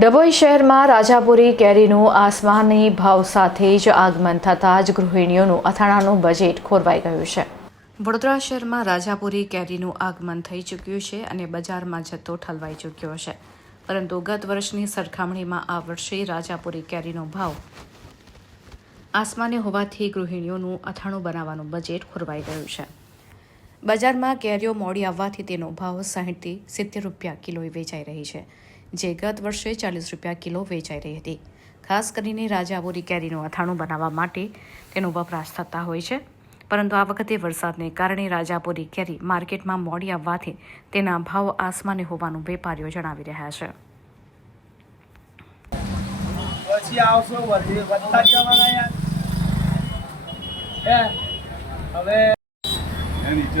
ડભોઈ શહેરમાં રાજાપુરી કેરીનું આસમાની ભાવ સાથે જ આગમન થતાં જ ગૃહિણીઓનું અથાણાનું બજેટ ખોરવાઈ ગયું છે. વડોદરા શહેરમાં રાજાપુરી કેરીનું આગમન થઈ ચૂક્યું છે અને બજારમાં જથ્થો ઠલવાઈ ચૂક્યો છે. પરંતુ ગત વર્ષની સરખામણીમાં આ વર્ષે રાજાપુરી કેરીનો ભાવ આસમાને હોવાથી ગૃહિણીઓનું અથાણું બનાવવાનું બજેટ ખોરવાઈ ગયું છે. બજારમાં કેરીઓ મોડી આવવાથી તેનો ભાવ સાહીઠથી સિત્તેર રૂપિયા કિલોએ વેચાઈ રહી છે. જે ગત વર્ષે ચાલીસ રૂપિયા કિલો વેચાઈ રહી હતી. ખાસ કરીને રાજાપુરી કેરીનું અથાણું બનાવવા માટે તેનો વપરાશ થતા હોય છે. પરંતુ આ વખતે વરસાદને કારણે રાજાપુરી કેરી માર્કેટમાં મોડી આવવાથી તેના ભાવ આસમાને હોવાનું વેપારીઓ જણાવી રહ્યા છે. પછી આવશો વધી વધતા જવાના યાર. હે હવે એ નીચે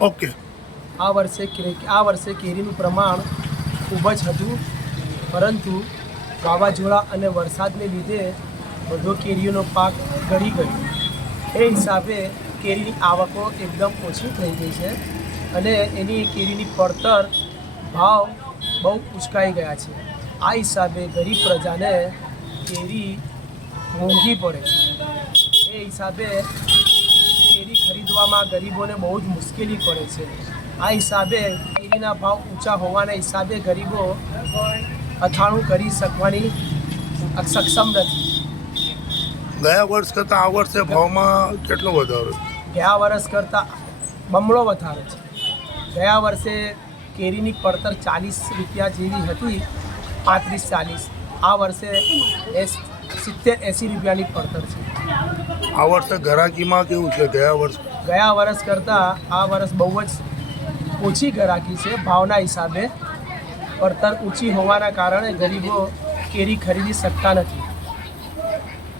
ઓકે. આ વર્ષે આ વર્ષે કેરીનું પ્રમાણ ખૂબ જ હતું. પરંતુ વાવાઝોડા અને વરસાદને લીધે બધો કેરીઓનો પાક ગળી ગયો. એ હિસાબે કેરીની આવકો એકદમ ઓછી થઈ ગઈ છે અને એની કેરીની પડતર ભાવ બહુ ઉચકાઈ ગયા છે. આ હિસાબે ગરીબ પ્રજાને કેરી મોંઘી પડે છે. એ હિસાબે ખરીદવામાં ગરીબોને બહુ જ મુશ્કેલી પડે છે. આ હિસાબે કેરીના ભાવ ઊંચા હોવાના હિસાબે ગરીબો અથાણું કરી શકવાની સક્ષમ નથી. ગયા વર્ષ કરતાં આ વર્ષે ભાવમાં કેટલો વધારો? ગયા વર્ષ કરતાં બમણો વધારો છે. ગયા વર્ષે કેરીની પડતર ચાલીસ રૂપિયા જેવી હતી પાંત્રીસ ચાલીસ. આ વર્ષે સિત્તેર એંસી રૂપિયાની પડતર છે. આ વર્ષે ઘરાકીમાં કેવું છે? ગયા વર્ષ ગયા વર્ષ કરતાં આ વર્ષ બહુ જ ઓછી ગરાકી છે ભાવના હિસાબે. પડતર ઊંચી હોવાના કારણે ગરીબો કેરી ખરીદી શકતા નથી.